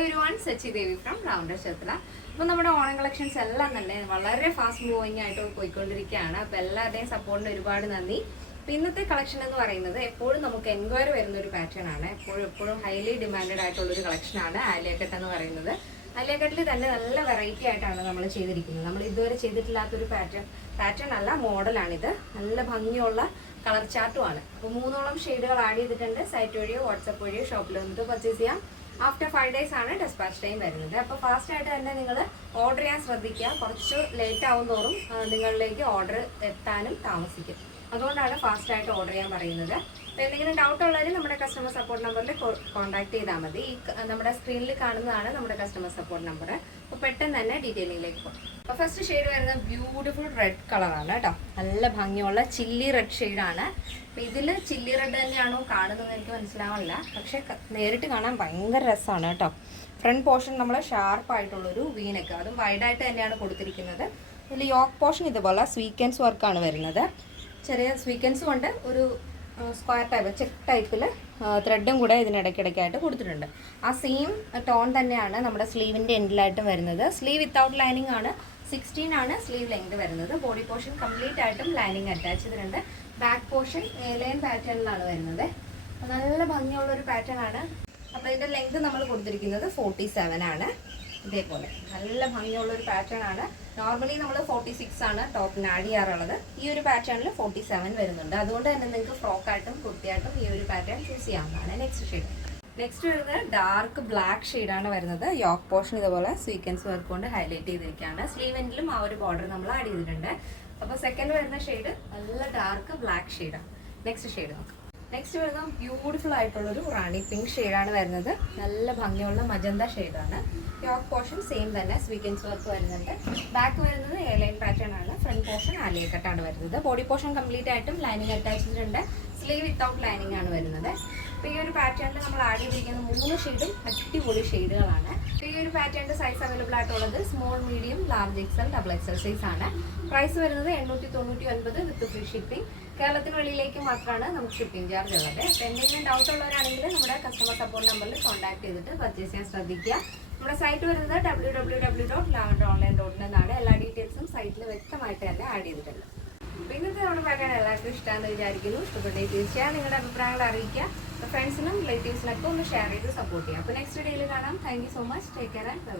everyone, Sachi Devi from Rounder Chatra. അപ്പോൾ നമ്മുടെ Onam collections എല്ലാം തന്നെ വളരെ ഫാസ്റ്റ് മൂവിങ് ആയിട്ട് പോയിക്കൊണ്ടിരിക്കുകയാണ്. അപ്പോൾ എല്ലാവരുടെയും സപ്പോർട്ടിന് ഒരുപാട് നന്ദി. അപ്പോൾ ഇന്നത്തെ കളക്ഷൻ എന്ന് പറയുന്നത് എപ്പോഴും നമുക്ക് എൻക്വയറി വരുന്ന ഒരു പാറ്റേൺ ആണ്. എപ്പോഴും ഹൈലി ഡിമാൻഡഡ് ആയിട്ടുള്ളൊരു കളക്ഷനാണ് ആലിയക്കട്ട് എന്ന് പറയുന്നത്. ആലിയക്കട്ടിൽ തന്നെ നല്ല വെറൈറ്റി ആയിട്ടാണ് നമ്മൾ ചെയ്തിരിക്കുന്നത്. നമ്മൾ ഇതുവരെ ചെയ്തിട്ടില്ലാത്തൊരു പാറ്റേൺ അല്ല, മോഡലാണിത്. നല്ല ഭംഗിയുള്ള കളർ ചാർട്ടുമാണ്. അപ്പോൾ 3ഓളം ഷെയ്ഡുകൾ ആഡ് ചെയ്തിട്ടുണ്ട്. സൈറ്റ് വഴിയോ വാട്സപ്പ് വഴിയോ ഷോപ്പിൽ വന്നിട്ട് പർച്ചേസ് ചെയ്യാം. ആഫ്റ്റർ 5 days ആണ് ഡെസ്പാച്ച് ടൈം വരുന്നത്. അപ്പോൾ ഫാസ്റ്റ് ആയിട്ട് തന്നെ നിങ്ങൾ ഓർഡർ ചെയ്യാൻ ശ്രദ്ധിക്കുക. കുറച്ച് ലേറ്റ് ആവും തോറും നിങ്ങളിലേക്ക് ഓർഡർ എത്താനും താമസിക്കും. അതുകൊണ്ടാണ് ഫാസ്റ്റ് ആയിട്ട് ഓർഡർ ചെയ്യാൻ പറയുന്നത്. അപ്പോൾ എന്തെങ്കിലും ഡൗട്ട് ഉള്ളവർ നമ്മുടെ കസ്റ്റമർ സപ്പോർട്ട് നമ്പറിൽ കോൺടാക്ട് ചെയ്താൽ മതി. നമ്മുടെ സ്ക്രീനിൽ കാണുന്നതാണ് നമ്മുടെ കസ്റ്റമർ സപ്പോർട്ട് നമ്പർ. അപ്പോൾ പെട്ടെന്ന് തന്നെ ഡീറ്റെയിലിംഗിലേക്ക് പോകും. അപ്പോൾ ഫസ്റ്റ് ഷെയ്ഡ് വരുന്നത് ബ്യൂട്ടിഫുൾ റെഡ് കളറാണ് കേട്ടോ. നല്ല ഭംഗിയുള്ള ചില്ലി റെഡ് ഷെയ്ഡാണ്. അപ്പോൾ ഇതിൽ ചില്ലി റെഡ് തന്നെയാണോ കാണുന്നത് എനിക്ക് മനസ്സിലാവില്ല, പക്ഷേ നേരിട്ട് കാണാൻ ഭയങ്കര രസമാണ് കേട്ടോ. ഫ്രണ്ട് പോർഷൻ നമ്മൾ ഷാർപ്പായിട്ടുള്ളൊരു വീനക്ക്, അതും വൈഡായിട്ട് തന്നെയാണ് കൊടുത്തിരിക്കുന്നത്. ഇതിൽ യോക്ക് പോർഷൻ ഇതുപോലെ സ്വീക്കൻസ് വർക്കാണ് വരുന്നത്. ചെറിയ സ്വീക്കൻസും കൊണ്ട് ഒരു സ്ക്വയർ ടൈപ്പ് ചെക്ക് ടൈപ്പിൽ ത്രെഡും കൂടെ ഇതിനിടയ്ക്കിടയ്ക്കായിട്ട് കൊടുത്തിട്ടുണ്ട്. ആ സെയിം ടോൺ തന്നെയാണ് നമ്മുടെ സ്ലീവിൻ്റെ എൻഡിലായിട്ടും വരുന്നത്. സ്ലീവ് വിത്തൗട്ട് ലൈനിങ് ആണ്. 16 ആണ് സ്ലീവ് ലെങ്ത് വരുന്നത്. ബോഡി പോർഷൻ കംപ്ലീറ്റ് ആയിട്ടും ലൈനിങ് അറ്റാച്ച് ചെയ്തിട്ടുണ്ട്. ബാക്ക് പോർഷൻ ലൈൻ പാറ്റേണിലാണ് വരുന്നത്. നല്ല ഭംഗിയുള്ളൊരു പാറ്റേൺ ആണ്. അപ്പോൾ ഇതിൻ്റെ ലെങ്ത് നമ്മൾ കൊടുത്തിരിക്കുന്നത് 47 ആണ്. ഇതേപോലെ നല്ല ഭംഗിയുള്ളൊരു പാറ്റേൺ ആണ്. നോർമലി നമ്മൾ 46 ആണ് ടോപ്പിന് ആഡ് ചെയ്യാറുള്ളത്. ഈ ഒരു പാറ്റേണിൽ 47 വരുന്നുണ്ട്. അതുകൊണ്ട് തന്നെ നിങ്ങൾക്ക് ഫ്രോക്കായിട്ടും കുർത്തിയായിട്ടും ഈ ഒരു പാറ്റേൺ ചൂസ് ചെയ്യാവുന്നതാണ്. നെക്സ്റ്റ് വരുന്നത് ഡാർക്ക് ബ്ലാക്ക് ഷെയ്ഡാണ് വരുന്നത്. യോക്ക് പോർഷൻ ഇതുപോലെ സ്വീക്കൻസ് വർക്ക് കൊണ്ട് ഹൈലൈറ്റ് ചെയ്തിരിക്കുകയാണ്. സ്ലീവ് എൻഡിലും ആ ഒരു ബോർഡർ നമ്മൾ ആഡ് ചെയ്തിട്ടുണ്ട്. അപ്പോൾ സെക്കൻഡ് വരുന്ന ഷെയ്ഡ് നല്ല ഡാർക്ക് ബ്ലാക്ക് ഷെയ്ഡാണ്. നെക്സ്റ്റ് ഷെയ്ഡ് നോക്കാം. നെക്സ്റ്റ് വരുന്നത് ബ്യൂട്ടിഫുൾ ആയിട്ടുള്ളൊരു റാണി പിങ്ക് ഷെയ്ഡാണ് വരുന്നത്. നല്ല ഭംഗിയുള്ള മജന്ത ഷെയ്ഡാണ്. യോക്ക് പോർഷൻ സെയിം തന്നെ സ്വീക്കൻസ് വർക്ക് വരുന്നുണ്ട്. ബാക്ക് വരുന്നത് എ ലൈൻ പാറ്റേൺ ആണ്. ഫ്രണ്ട് പോർഷൻ ആലിയക്കട്ടാണ് വരുന്നത്. ബോഡി പോർഷൻ കംപ്ലീറ്റ് ആയിട്ടും ലൈനിങ് അറ്റാച്ച് ചെയ്തിട്ടുണ്ട്. സ്ലീവ് വിത്തൗട്ട് ലൈനിങ് ആണ് വരുന്നത്. അപ്പോൾ ഈ ഒരു പാറ്റേണിൽ നമ്മൾ ആഡ് ചെയ്തിരിക്കുന്ന 3 ഷെയ്ഡും അടിപൊളി ഷെയ്ഡുകളാണ്. അപ്പോൾ ഈ ഒരു പാറ്റേണിൻ്റെ സൈസ് അവൈലബിൾ ആയിട്ടുള്ളത് small, medium, large XL, double XL size ആണ്. പ്രൈസ് വരുന്നത് 899 വിത്ത് ഫ്രീ ഷിപ്പിംഗ്. കേരളത്തിന് വെളിയിലേക്ക് മാത്രമാണ് നമുക്ക് ഷിപ്പിംഗ് ചാർജ് ഉള്ളത്. അപ്പോൾ എന്തെങ്കിലും ഡൗട്ട് ഉള്ളവരാണെങ്കിൽ നമ്മുടെ കസ്റ്റമർ സപ്പോർട്ട് നമ്പറിൽ കോൺടാക്ട് ചെയ്തിട്ട് പർച്ചേസ് ചെയ്യാൻ ശ്രദ്ധിക്കുക. നമ്മുടെ സൈറ്റ് വരുന്നത് www.lavendronline.in എന്നാണ്. എല്ലാ ഡീറ്റെയിൽസും സൈറ്റിൽ വ്യക്തമായിട്ട് തന്നെ ആഡ് ചെയ്തിട്ടുണ്ട്. അപ്പോൾ ഇന്നത്തെ നമ്മുടെ പാറ്റേൺ എല്ലാവർക്കും ഇഷ്ടമാണെന്ന് വിചാരിക്കുന്നു. ഇഷ്ടപ്പെട്ടെങ്കിൽ തീർച്ചയായും നിങ്ങളുടെ അഭിപ്രായങ്ങൾ അറിയിക്കുക. ഫ്രണ്ട്സിനും റിലേറ്റീവ്സിനൊക്കെ ഒന്ന് ഷെയർ ചെയ്ത് സപ്പോർട്ട് ചെയ്യുക. അപ്പോൾ നെക്സ്റ്റ് വീഡിയോയിൽ കാണാം. Thank you so much. Take care and by.